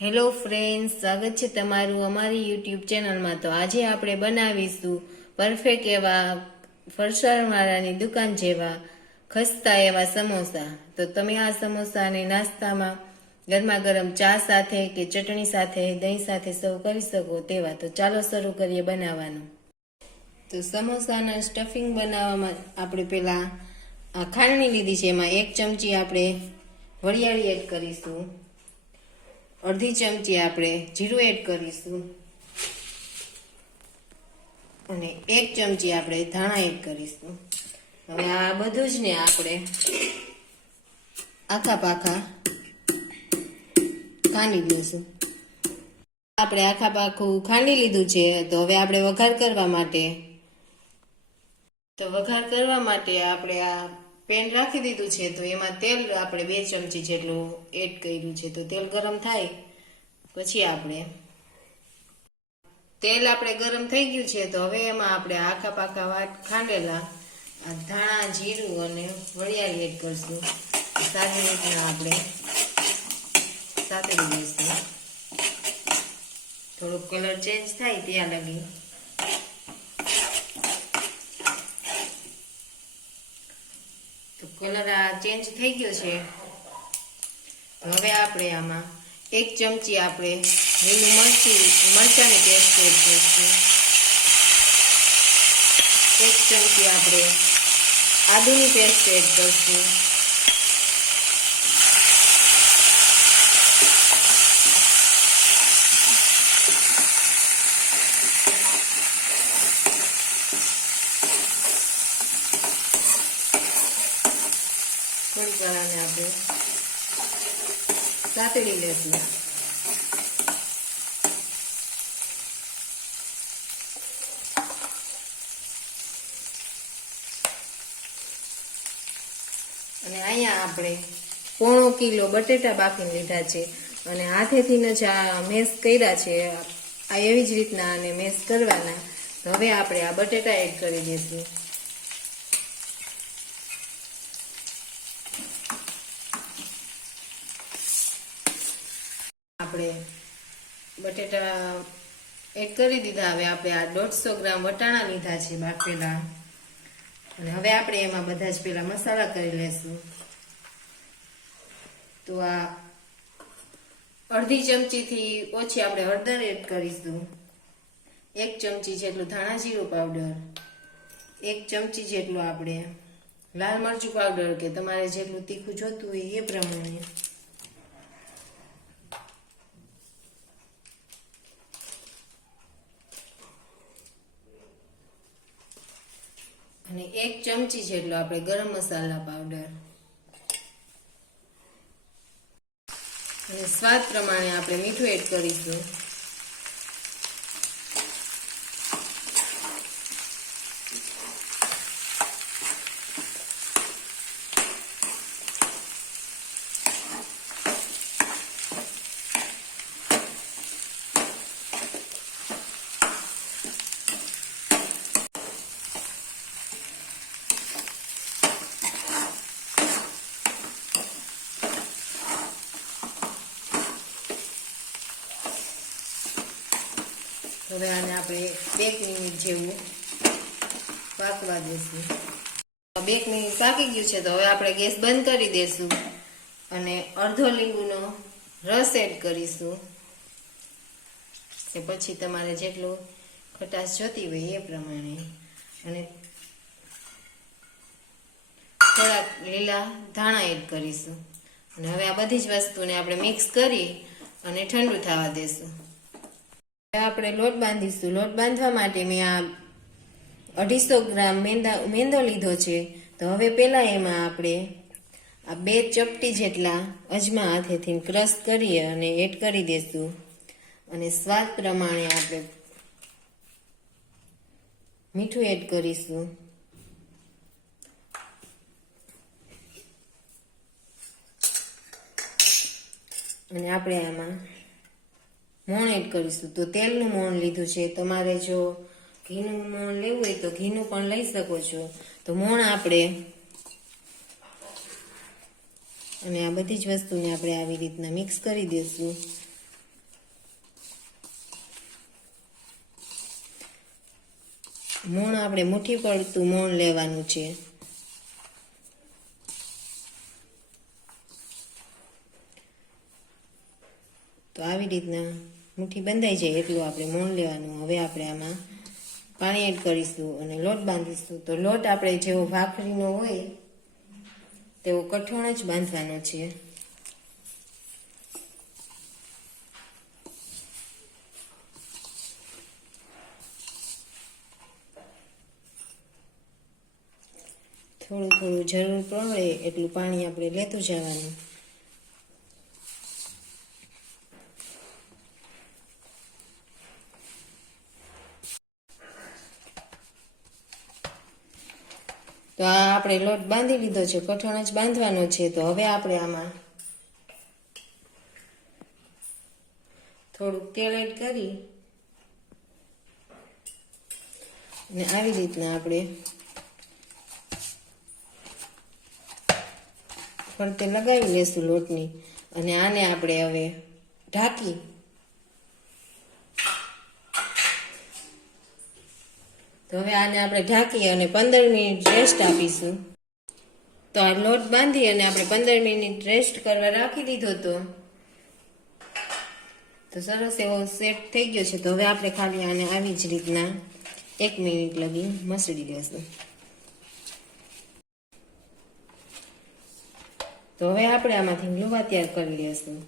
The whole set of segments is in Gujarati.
હેલો ફ્રેન્ડ્સ, સ્વાગત છે તમારું અમારી યુટ્યુબ ચેનલમાં। તો આજે આપણે બનાવીશું પરફેક્ટ એવા ફરસાણવાળાની દુકાન જેવા ખસ્તા એવા સમોસા। તો તમે આ સમોસાને નાસ્તામાં ગરમા ગરમ ચા સાથે કે ચટણી સાથે, દહીં સાથે સર્વ કરી શકો તેવા। તો ચાલો શરૂ કરીએ બનાવવાનું। તો સમોસાના સ્ટફિંગ બનાવવામાં આપણે પહેલા ખાંડણી લીધી છે, એમાં 1 ચમચી આપણે વરિયાળી એડ કરીશું, અડધી ચમચી આપણે જીરું એડ કરીશું અને 1 ચમચી આપણે ધાણા એડ કરીશું। હવે આ બધું જ ને આપણે આખા પાખા ખાંડી લઈશું। આપણે આખા પાખું ખાંડી લીધું છે। તો હવે આપણે વઘાર કરવા માટે આપણે આ પેન રાખી દીધું છે। તો એમાં તેલ આપણે 2 ચમચી જેટલું એડ કર્યું છે। તો તેલ ગરમ થાય પછી તેલ આપણે ગરમ થઈ ગયું છે। તો હવે એમાં આપણે આખા પાખા ખાંડેલા ધાણા, જીરું અને વરિયાળી એડ કરશું। સારી રીતના આપણે સાતળી દઈશું, થોડોક કલર ચેન્જ થાય ત્યાં લગી। તો કલર આ ચેન્જ થઈ ગયો છે। હવે આપણે આમાં 1 ચમચી આપણે લીલું મરચાંની પેસ્ટ એડ કરીશું, 1 ચમચી આપણે આદુની પેસ્ટ એડ કરીશું, થોડી કળાને આપણે સાતળી લેશું। અને અહીંયા આપણે 1/4 કિલો બટેટા બાફીને લીધા છે અને હાથેથી જ આ મેશ કર્યા છે। આ એવી જ રીતના આને મેશ કરવાના। તો હવે આપણે આ બટેટા એડ કરી દઈશું। આપણે બટેટા એડ કરી દીધા। હવે આપણે આ 150 ગ્રામ વટાણા લીધા છે બાફેલા, અને હવે આપણે એમાં બધા જ પેલા મસાલા કરી લેશું। તો આ અડધી ચમચીથી ઓછી આપણે હળદર એડ કરીશું, 1 ચમચી જેટલું ધાણા જીરું પાવડર, 1 ચમચી જેટલું આપણે લાલ મરચું પાવડર કે તમારે જેટલું તીખું જોતું હોય એ પ્રમાણે, અને 1 ચમચી જેટલો આપણે ગરમ મસાલા પાવડર, અને સ્વાદ પ્રમાણે આપણે મીઠું એડ કરીશું। હવે આને આપણે 2 મિનિટ જેવું પાકવા દઈશું। 2 મિનિટ પાકી ગયું છે। તો હવે આપણે ગેસ બંધ કરી દઈશું અને અડધો લીંબુનો રસ એડ કરીશું, કે પછી તમારે જેટલું ખટાશ જોતી હોય એ પ્રમાણે, અને થોડાક લીલા ધાણા એડ કરીશું। અને હવે આ બધી જ વસ્તુને આપણે મિક્સ કરી અને ઠંડુ થવા દેશું। આપણે લોટ બાંધીશું। લોટ બાંધવા માટે મેં આ 250 ગ્રામ મેંદો લીધો છે। તો હવે પહેલા એમાં આપણે આ 2 ચપટી જેટલા અજમા હાથેથી ક્રશ કરી અને એડ કરી દઈશું, અને સ્વાદ પ્રમાણે આપણે મીઠું એડ કરીશું, અને આપણે આમાં મોણ એડ કરીશું। તો તેલનું મોણ લીધું છે, તમારે જો ઘીનું મોણ લેવું હોય તો ઘીનું પણ લઈ શકો છો। તો મોણ આપણે અને આ બધી જ વસ્તુને આપણે આવી રીતના મિક્સ કરી દઈશું। મોણ આપણે મુઠ્ઠી પડતું મોણ લેવાનું છે. તો આવી રીતના મુઠ્ઠી બંધાઈ જાય એટલું આપણે મોણ લેવાનું. હવે આપણે આમાં પાણી એડ કરીશું અને લોટ બાંધીશું. તો લોટ આપણે જેવો ભાખરીનો હોય તેવો કઠોળ જ બાંધવાનો છે. થોડું થોડું જરૂર પડે એટલું પાણી આપણે લેતું જવાનું. તો આ આપણે લોટ બાંધી લીધો છે, કઠણ જ બાંધવાનો છે. તો હવે આપણે આમાં થોડુંક તેલ એડ કરી અને આવી રીતના આપણે ફરતે લગાવી લેશું લોટની. અને આને આપણે હવે ઢાંકી તો હવે આને આપણે ઢાંકી અને 15 મિનિટ રેસ્ટ આપીશું. તો આ લોટ બાંધી અને આપણે 15 મિનિટ રેસ્ટ કરવા રાખી દીધો તો સરસ એવો સેટ થઈ ગયો છે. તો હવે આપણે ખાલી આને આવી જ રીતના 1 મિનિટ લગી મસળી લેશું. તો હવે આપણે આમાંથી લુવા તૈયાર કરી લેશું.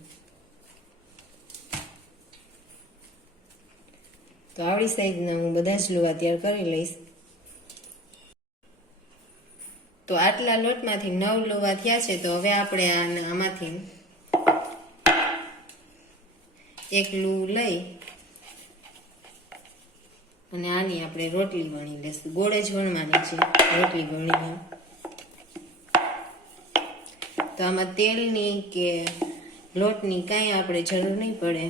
તો આવડી સાઈઝના હું બધા જ લુવા તૈયાર કરી લઈશ. તો આટલા લોટમાંથી 9 લુવા થયા છે. તો હવે આપણે આમાંથી એક લું લઈ અને આની આપણે રોટલી વણી લેશું. ગોળે જ વણવાની છે રોટલી વણીને. તો આમાં તેલની કે લોટની કાંઈ આપણે જરૂર નહીં પડે.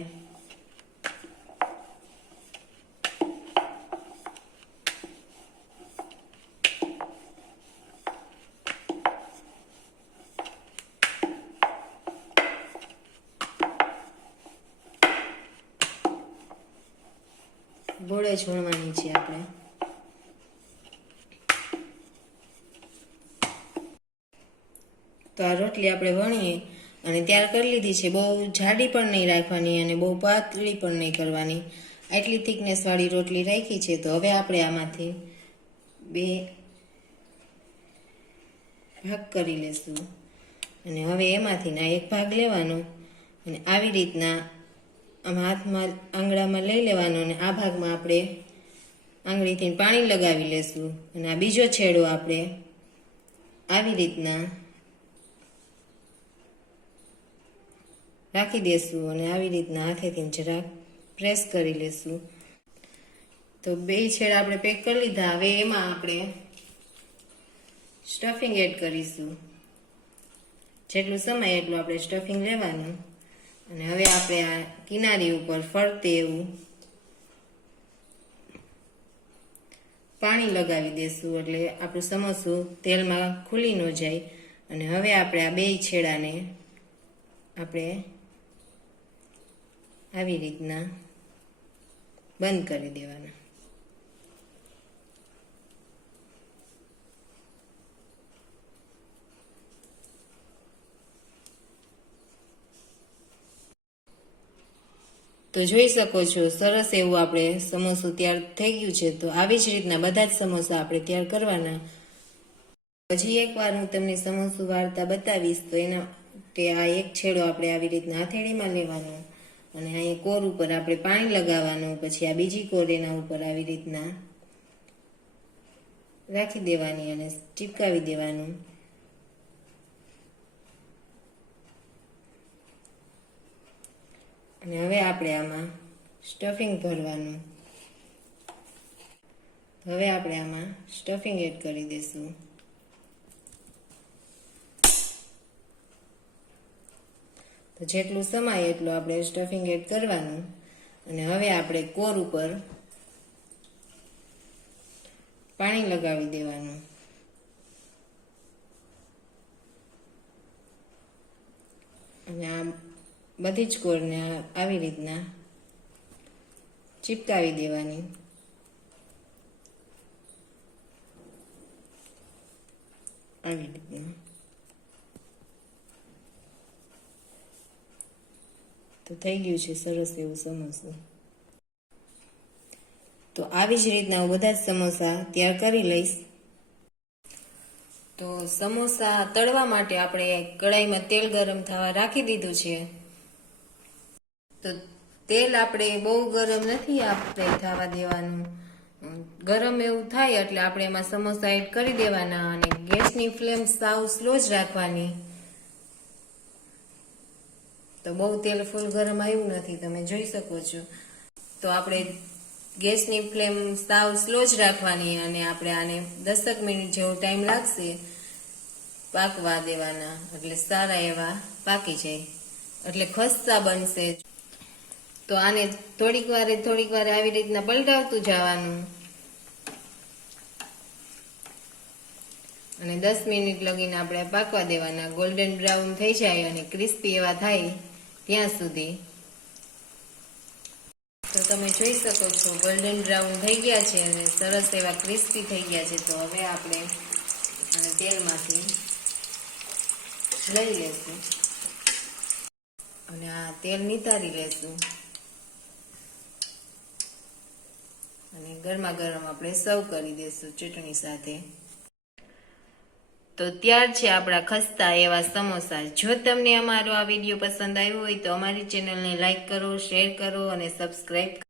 ગોળે જ વણવાની છે આપણે. તો આ રોટલી આપણે વણીએ અને તૈયાર કરી લીધી છે. બહુ જાડી પણ નહીં રાખવાની અને બહુ પાતળી પણ નહીં કરવાની. આટલી થિકનેસ વાળી રોટલી રાખી છે. તો હવે આપણે આમાંથી 2 ભાગ કરી લેશું અને હવે એમાંથી ના એક ભાગ લેવાનો અને આવી રીતના આમ હાથમાં આંગળામાં લઈ લેવાનો અને આ ભાગમાં આપણે આંગળીથી પાણી લગાવી લેશું અને આ બીજો છેડો આપણે આવી રીતના રાખી દેશું અને આવી રીતના હાથેથી જરાક પ્રેસ કરી લેશું. તો 2 છેડા આપણે પેક કરી લીધા. હવે એમાં આપણે સ્ટફિંગ એડ કરીશું. જેટલું સમય એટલું આપણે સ્ટફિંગ લેવાનું અને હવે આપણે આ કિનારી ઉપર ફરતે એવું પાણી લગાવી દેશું એટલે આપણું સમોસું તેલમાં ખુલી ન જાય. અને હવે આપણે આ 2 છેડાને આપણે આવી રીતના બંધ કરી દેવાના. તો જોઈ શકો છો સરસ એવું આપણે સમોસું તૈયાર થઈ ગયું છે. તો આવી જ રીતના બધા જ સમોસા આપણે તૈયાર કરવાના. હજી એકવાર હું તમને સમોસું વાળતા બતાવીશ. તો એના આ એક છેડો આપણે આવી રીતના હથેળીમાં લેવાનો અને અહીંયા કોર ઉપર આપણે પાણી લગાવવાનું. પછી આ બીજી કોર એના ઉપર આવી રીતના રાખી દેવાની અને ચીપકાવી દેવાનું. અને હવે આપણે આમાં સ્ટફિંગ ભરવાનું. હવે આપણે આમાં સ્ટફિંગ એડ કરી દઈશું. તો જેટલું સમાય એટલું આપણે સ્ટફિંગ એડ કરવાનું અને હવે આપણે કોર ઉપર પાણી લગાવી દેવાનું. અને આ બધી જ કોરને આવી રીતના ચીપકાવી દેવાની. આવી રીતે. તો થઈ ગયું છે સરસ એવું સમોસું. તો આવી જ રીતના હું બધા જ સમોસા તૈયાર કરી લઈશ. તો સમોસા તળવા માટે આપણે કડાઈમાં તેલ ગરમ થવા રાખી દીધું છે. તો તેલ આપણે બહુ ગરમ નથી આપણે થવા દેવાનું. ગરમ એવું થાય એટલે આપણે એમાં સમોસા એડ કરી દેવાના અને ગેસની ફ્લેમ સાવ સ્લો જ રાખવાની. તો બહુ તેલ ફૂલ ગરમ આવ્યું નથી, તમે જોઈ શકો છો. તો આપણે ગેસની ફ્લેમ સાવ સ્લો જ રાખવાની અને આપણે આને 10 મિનિટ જેવો ટાઈમ લાગશે પાકવા દેવાના, એટલે સારા એવા પાકી જાય, એટલે ખસ્તા બનશે. તો આને થોડીક વાર આવી રીતના પલટાવતું જવાનું અને 10 મિનિટ લગીને આપણે પાકવા દેવાના. ગોલ્ડન બ્રાઉન થઈ જાય અને ક્રિસ્પી એવા થાય ત્યાં સુધી. તો તમે જોઈ શકો છો ગોલ્ડન બ્રાઉન થઈ ગયા છે અને સરસ એવા ક્રિસ્પી થઈ ગયા છે. તો હવે આપણે અને તેલમાંથી લઈ લેશું અને આ તેલ નિતારી લેશું અને ગરમા ગરમ આપણે સર્વ કરી દેશું ચટણી સાથે. તો ત્યાર છે આપણા ખસ્તા એવા સમોસા. જો તમને અમારો આ વિડીયો પસંદ આવ્યો હોય તો અમારી ચેનલને લાઈક કરો, શેર કરો અને સબસ્ક્રાઈબ